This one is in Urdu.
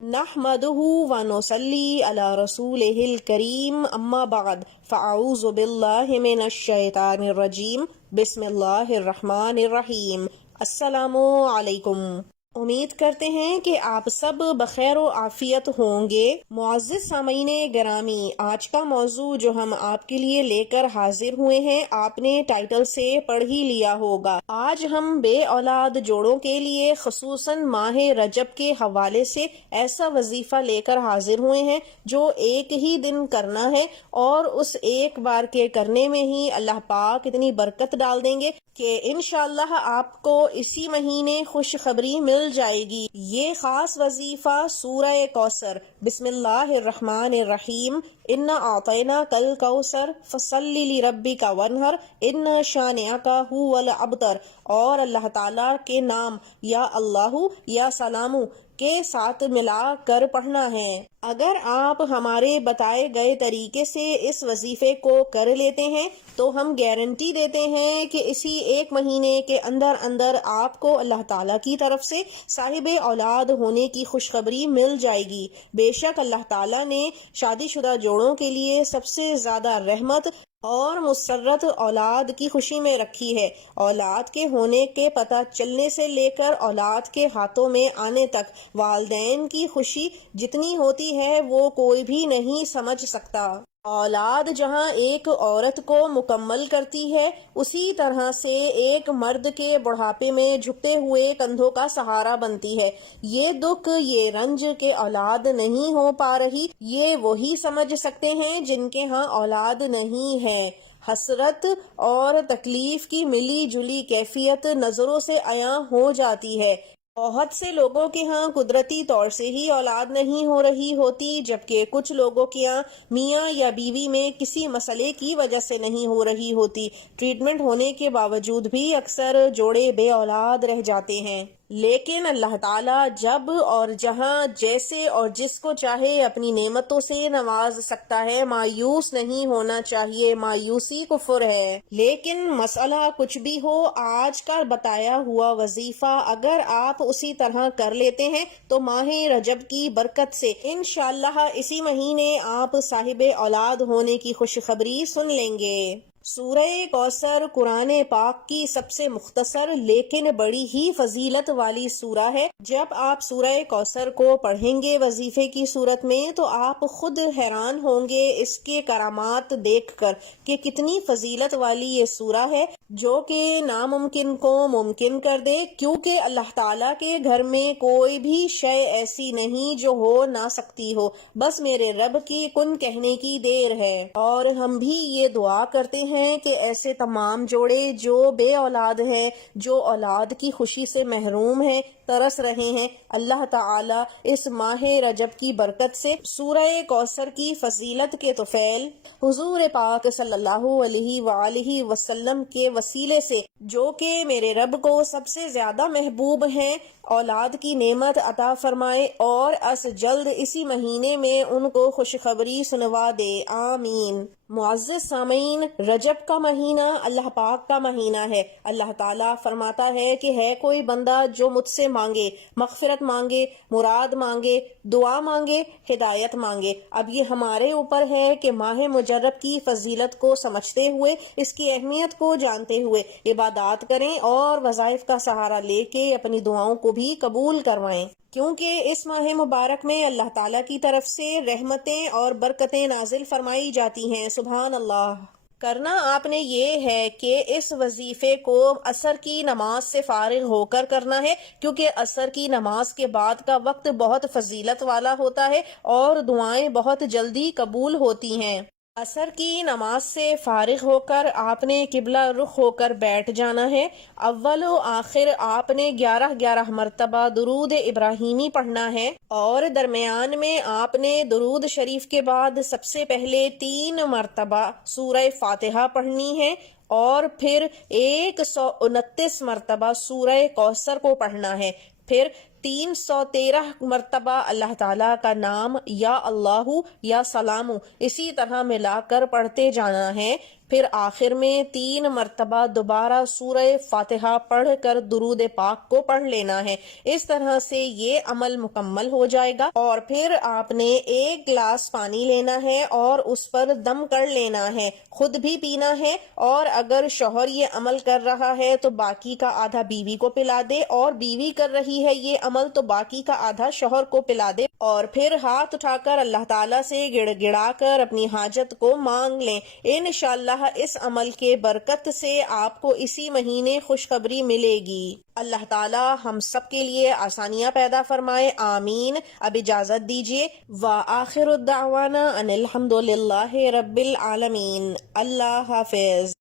نحمدہ ونصلی علی رسولہ الکریم اما بعد فاعوذ باللہ من الشیطان الرجیم بسم اللہ الرحمن الرحیم۔ السلام علیکم۔ امید کرتے ہیں کہ آپ سب بخیر و عافیت ہوں گے۔ معزز سامعین گرامی، آج کا موضوع جو ہم آپ کے لیے لے کر حاضر ہوئے ہیں آپ نے ٹائٹل سے پڑھ ہی لیا ہوگا۔ آج ہم بے اولاد جوڑوں کے لیے خصوصاً ماہ رجب کے حوالے سے ایسا وظیفہ لے کر حاضر ہوئے ہیں جو ایک ہی دن کرنا ہے، اور اس ایک بار کے کرنے میں ہی اللہ پاک اتنی برکت ڈال دیں گے کہ انشاءاللہ آپ کو اسی مہینے خوشخبری مل جائے گی۔ یہ خاص وظیفہ سورہ کوثر، بسم اللہ الرحمن الرحیم، انا اعطیناک الکوثر فصلی لربک وانحر ان شانئک ھو الابتر، اور اللہ تعالیٰ کے نام یا اللہ یا سلام کے ساتھ ملا کر پڑھنا ہے۔ اگر آپ ہمارے بتائے گئے طریقے سے اس وظیفے کو کر لیتے ہیں تو ہم گارنٹی دیتے ہیں کہ اسی ایک مہینے کے اندر اندر آپ کو اللہ تعالیٰ کی طرف سے صاحب اولاد ہونے کی خوشخبری مل جائے گی۔ بے شک اللہ تعالیٰ نے شادی شدہ جوڑوں کے لیے سب سے زیادہ رحمت اور مسرت اولاد کی خوشی میں رکھی ہے۔ اولاد کے ہونے کے پتہ چلنے سے لے کر اولاد کے ہاتھوں میں آنے تک والدین کی خوشی جتنی ہوتی ہے وہ کوئی بھی نہیں سمجھ سکتا۔ اولاد جہاں ایک عورت کو مکمل کرتی ہے، اسی طرح سے ایک مرد کے بڑھاپے میں جھکتے ہوئے کندھوں کا سہارا بنتی ہے۔ یہ دکھ، یہ رنج کہ اولاد نہیں ہو پا رہی، یہ وہی سمجھ سکتے ہیں جن کے ہاں اولاد نہیں ہے۔ حسرت اور تکلیف کی ملی جلی کیفیت نظروں سے عیاں ہو جاتی ہے۔ بہت سے لوگوں کے ہاں قدرتی طور سے ہی اولاد نہیں ہو رہی ہوتی، جبکہ کچھ لوگوں کے ہاں میاں یا بیوی میں کسی مسئلے کی وجہ سے نہیں ہو رہی ہوتی۔ ٹریٹمنٹ ہونے کے باوجود بھی اکثر جوڑے بے اولاد رہ جاتے ہیں۔ لیکن اللہ تعالیٰ جب اور جہاں جیسے اور جس کو چاہے اپنی نعمتوں سے نواز سکتا ہے۔ مایوس نہیں ہونا چاہیے، مایوسی کفر ہے۔ لیکن مسئلہ کچھ بھی ہو، آج کا بتایا ہوا وظیفہ اگر آپ اسی طرح کر لیتے ہیں تو ماہ رجب کی برکت سے انشاءاللہ اسی مہینے آپ صاحب اولاد ہونے کی خوشخبری سن لیں گے۔ سورہ کوثر قرآن پاک کی سب سے مختصر لیکن بڑی ہی فضیلت والی سورہ ہے۔ جب آپ سورہ کوثر کو پڑھیں گے وظیفے کی صورت میں تو آپ خود حیران ہوں گے اس کے کرامات دیکھ کر کہ کتنی فضیلت والی یہ سورہ ہے جو کہ ناممکن کو ممکن کر دے، کیونکہ اللہ تعالیٰ کے گھر میں کوئی بھی شے ایسی نہیں جو ہو نہ سکتی ہو، بس میرے رب کی کن کہنے کی دیر ہے۔ اور ہم بھی یہ دعا کرتے ہیں کہ ایسے تمام جوڑے جو بے اولاد ہیں، جو اولاد کی خوشی سے محروم ہیں، ترس رہے ہیں، اللہ تعالیٰ اس ماہ رجب کی برکت سے سورہ کوثر کی فضیلت کے طفیل حضور پاک صلی اللہ علیہ وآلہ وسلم کے وسیلے سے، جو کہ میرے رب کو سب سے زیادہ محبوب ہیں، اولاد کی نعمت عطا فرمائے اور اس جلد اسی مہینے میں ان کو خوشخبری سنوا دے، آمین۔ معزز سامعین، رجب کا مہینہ اللہ پاک کا مہینہ ہے۔ اللہ تعالیٰ فرماتا ہے کہ ہے کوئی بندہ جو مجھ سے مانگے، مغفرت مانگے، مراد مانگے، دعا مانگے، ہدایت مانگے۔ اب یہ ہمارے اوپر ہے کہ ماہ مجرب کی فضیلت کو سمجھتے ہوئے، اس کی اہمیت کو جانتے ہوئے عبادات کریں اور وظائف کا سہارا لے کے اپنی دعاؤں کو بھی قبول کروائیں، کیونکہ اس ماہ مبارک میں اللہ تعالیٰ کی طرف سے رحمتیں اور برکتیں نازل فرمائی جاتی ہیں۔ سبحان اللہ۔ کرنا آپ نے یہ ہے کہ اس وظیفے کو عصر کی نماز سے فارغ ہو کر کرنا ہے، کیونکہ عصر کی نماز کے بعد کا وقت بہت فضیلت والا ہوتا ہے اور دعائیں بہت جلدی قبول ہوتی ہیں۔ عصر کی نماز سے فارغ ہو کر آپ نے قبلہ رخ ہو کر بیٹھ جانا ہے۔ اول و آخر آپ نے 11 مرتبہ درود ابراہیمی پڑھنا ہے، اور درمیان میں آپ نے درود شریف کے بعد سب سے پہلے 3 مرتبہ سورہ فاتحہ پڑھنی ہے، اور پھر 129 مرتبہ سورہ کوثر کو پڑھنا ہے، پھر 313 مرتبہ اللہ تعالیٰ کا نام یا اللہ یا سلام اسی طرح ملا کر پڑھتے جانا ہے، پھر آخر میں 3 مرتبہ دوبارہ سورہ فاتحہ پڑھ کر درود پاک کو پڑھ لینا ہے۔ اس طرح سے یہ عمل مکمل ہو جائے گا، اور پھر آپ نے 1 گلاس پانی لینا ہے اور اس پر دم کر لینا ہے، خود بھی پینا ہے، اور اگر شوہر یہ عمل کر رہا ہے تو باقی کا آدھا بیوی کو پلا دے، اور بیوی کر رہی ہے یہ عمل تو باقی کا آدھا شوہر کو پلا دے، اور پھر ہاتھ اٹھا کر اللہ تعالیٰ سے گڑ گڑا کر اپنی حاجت کو مانگ لیں۔ انشاءاللہ اس عمل کے برکت سے آپ کو اسی مہینے خوشخبری ملے گی۔ اللہ تعالیٰ ہم سب کے لیے آسانیاں پیدا فرمائے، آمین۔ اب اجازت دیجیے، وآخر الدعوانا ان الحمد للہ رب العالمین۔ اللہ حافظ۔